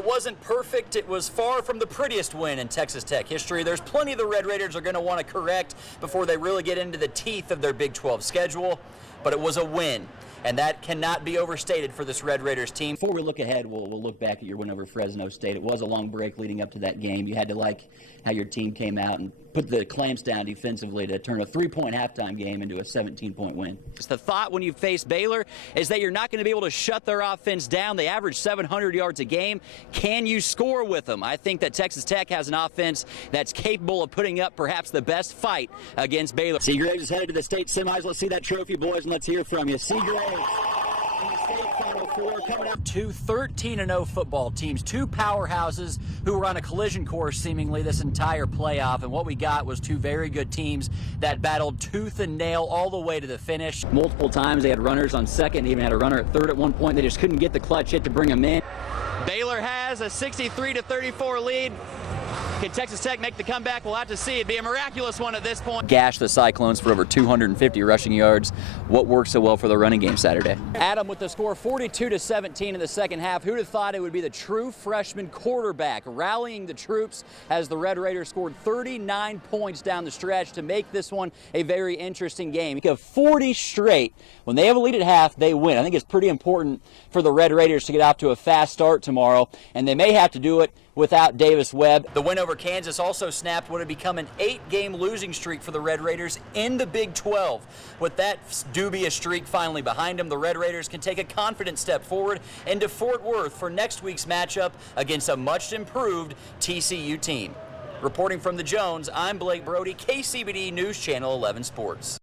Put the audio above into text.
It wasn't perfect. It was far from the prettiest win in Texas Tech history. There's plenty the Red Raiders are going to want to correct before they really get into the teeth of their Big 12 schedule, but it was a win. And that cannot be overstated for this Red Raiders team. Before we look ahead, we'll look back at your win over Fresno State. It was a long break leading up to that game. You had to like how your team came out and put the clamps down defensively to turn a 3-point halftime game into a 17-point win. The thought when you face Baylor is that you're not going to be able to shut their offense down. They average 700 yards a game. Can you score with them? I think that Texas Tech has an offense that's capable of putting up perhaps the best fight against Baylor. Seagraves is headed to the state semis. Let's see that trophy, boys, and let's hear from you. Seagraves. Coming up, two 13-0 football teams, two powerhouses who were on a collision course seemingly this entire playoff, and what we got was two very good teams that battled tooth and nail all the way to the finish. Multiple times they had runners on second, even had a runner at third at one point. They just couldn't get the clutch hit to bring them in. Baylor has a 63-34 lead. Can Texas Tech make the comeback? We'll have to see. It'd be a miraculous one at this point. Gash the Cyclones for over 250 rushing yards. What worked so well for the running game Saturday? Adam with the score 42-17 in the second half. Who'd have thought it would be the true freshman quarterback rallying the troops as the Red Raiders scored 39 points down the stretch to make this one a very interesting game. You have 40 straight. When they have a lead at half, they win. I think it's pretty important for the Red Raiders to get off to a fast start tomorrow, and they may have to do it without Davis Webb. The win over Kansas also snapped what had become an 8-game losing streak for the Red Raiders in the Big 12. With that dubious streak finally behind them, the Red Raiders can take a confident step forward into Fort Worth for next week's matchup against a much improved TCU team. Reporting from the Jones, I'm Blake Brodie, KCBD News Channel 11 Sports.